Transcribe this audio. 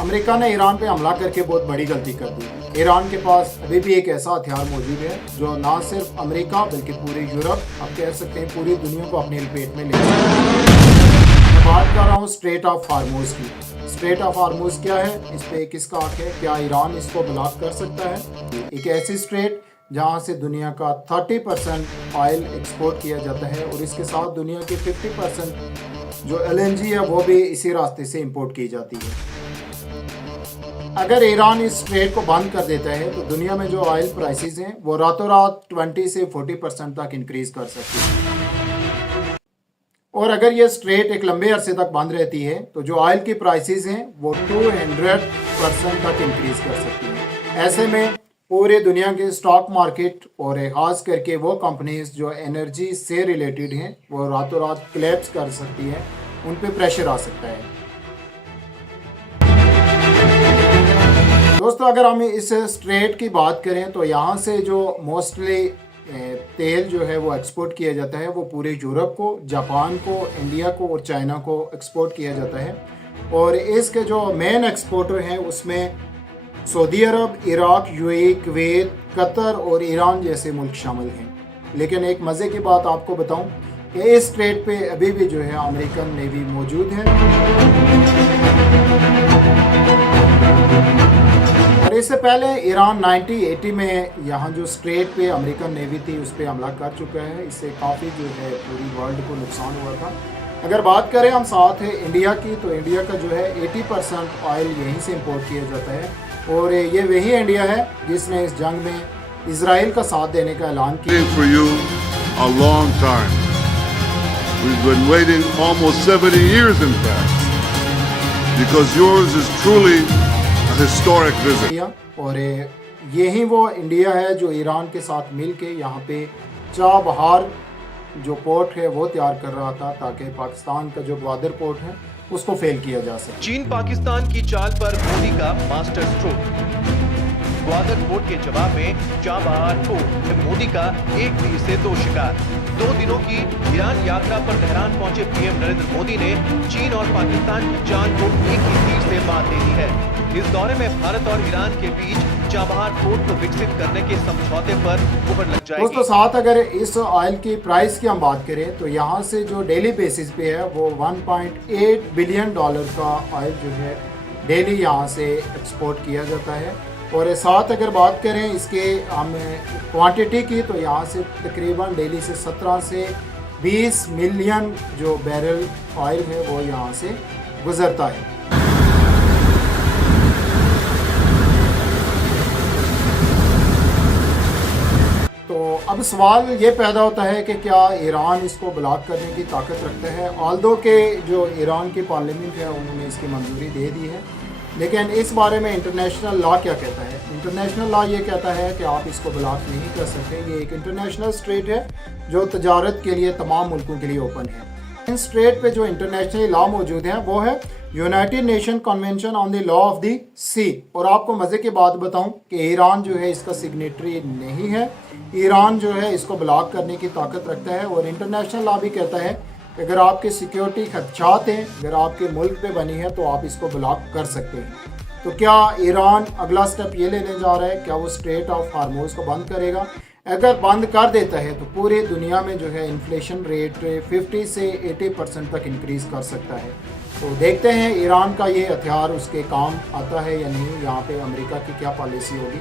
America ने Iran पे हमला करके बहुत बड़ी गलती कर दी। ईरान के पास अभी भी एक ऐसा हथियार मौजूद है जो ना सिर्फ अमेरिका बल्कि पूरे यूरोप, आप कह सकते हैं पूरी दुनिया को अपनी लपेट में ले मैं बात कर रहा हूँ स्ट्रेट ऑफ हार्मोज की। स्ट्रेट ऑफ हार्मोज क्या है, इस पे किसका हक है, क्या ईरान इसको ब्लॉक कर सकता है? एक ऐसी स्ट्रेट जहाँ से दुनिया का 30% ऑयल एक्सपोर्ट किया जाता है और इसके साथ दुनिया की 50% जो LNG है वो भी इसी रास्ते से इंपोर्ट की जाती है। अगर ईरान इस स्ट्रेट को बंद कर देता है तो दुनिया में जो ऑयल प्राइसेस हैं वो रातों रात 20 से 40% तक इंक्रीज कर सकती है। और अगर ये स्ट्रेट एक लंबे अरसे तक बंद रहती है तो जो ऑयल की प्राइसेस हैं वो 200% तक इंक्रीज कर सकती हैं। ऐसे में पूरे दुनिया के स्टॉक मार्केट और खास करके वो कंपनीज जो एनर्जी से रिलेटेड हैं वो रातों रात क्लैप्स कर सकती हैं, उन पे प्रेशर आ सकता है। दोस्तों, अगर हम इस स्ट्रेट की बात करें तो यहाँ से जो मोस्टली तेल जो है वो एक्सपोर्ट किया जाता है वो पूरे यूरोप को, जापान को, इंडिया को और चाइना को एक्सपोर्ट किया जाता है। और इसके जो मेन एक्सपोर्टर हैं उसमें सऊदी अरब, इराक, UAE, कुवैत, कतर और ईरान जैसे मुल्क शामिल हैं। लेकिन एक मज़े की बात आपको बताऊं कि इस स्ट्रेट पे अभी भी जो है अमेरिकन नेवी मौजूद है और इससे पहले ईरान 1980 में यहाँ जो स्ट्रेट पे अमेरिकन नेवी थी उस पर हमला कर चुका है। इससे काफ़ी जो है पूरी वर्ल्ड को नुकसान हुआ था। अगर बात करें हम साथ है इंडिया की तो इंडिया का जो है 80% ऑयल यहीं से इंपोर्ट किया जाता है और ये वही इंडिया है जिसने इस जंग में इजराइल का साथ देने का ऐलान किया। For you a long time. We've been waiting almost 70 years in fact because yours is truly a historic visit. और यही वो इंडिया है जो ईरान के साथ मिलके यहाँ पे चाबहार जो पोर्ट है वो तैयार कर रहा था ताकि पाकिस्तान का जो ग्वादर पोर्ट है उसको फेल किया जा सके। चीन पाकिस्तान की चाल पर मोदी का मास्टर स्ट्रोक। ग्वादर पोर्ट के जवाब में चाबहार पोर्ट में मोदी का एक तीर से दो शिकार। 2 दिनों की ईरान यात्रा पर तेहरान पहुंचे PM नरेंद्र मोदी ने चीन और पाकिस्तान की चाल को एक ही तीर से मात दे दी है। इस दौरे में भारत और ईरान के बीच चाबहार पोर्ट को विकसित करने के समझौते पर मुहर लग जाएगी। दोस्तों, साथ अगर इस ऑयल की प्राइस की हम बात करें तो यहाँ से जो डेली बेसिस पे है वो $1.8 बिलियन का ऑयल जो है डेली यहाँ से एक्सपोर्ट किया जाता है। और साथ अगर बात करें इसके हम क्वांटिटी की तो यहाँ से तकरीबन डेली से 17 से 20 मिलियन जो बैरल ऑयल है वो यहाँ से गुजरता है। तो अब सवाल ये पैदा होता है कि क्या ईरान इसको ब्लॉक करने की ताकत रखता है? ऑल्दो के जो ईरान की पार्लियामेंट है उन्होंने इसकी मंजूरी दे दी है, लेकिन इस बारे में इंटरनेशनल लॉ क्या कहता है? इंटरनेशनल लॉ ये कहता है कि आप इसको ब्लॉक नहीं कर सकते। ये एक इंटरनेशनल स्ट्रेट है जो तजारत के लिए तमाम मुल्कों के लिए ओपन है। इन स्ट्रेट पे जो इंटरनेशनल लॉ मौजूद है वो है united nation convention on the law of the sea. और आपको मज़े की बात बताऊं कि ईरान जो है इसका सिग्नेटरी नहीं है। ईरान जो है इसको ब्लॉक करने की ताकत रखता है और इंटरनेशनल लॉ भी कहता है कि अगर आपके सिक्योरिटी खदशात हैं, अगर आपके मुल्क पे बनी है तो आप इसको ब्लॉक कर सकते हैं। तो क्या ईरान अगला स्टेप ये लेने जा रहा है, क्या वो स्ट्रेट ऑफ हार्मोज को बंद करेगा? अगर बंद कर देता है तो पूरी दुनिया में जो है इन्फ्लेशन रेट 50 से 80% तक इंक्रीज़ कर सकता है। तो देखते हैं ईरान का ये हथियार उसके काम आता है या नहीं, यहाँ पे अमेरिका की क्या पॉलिसी होगी।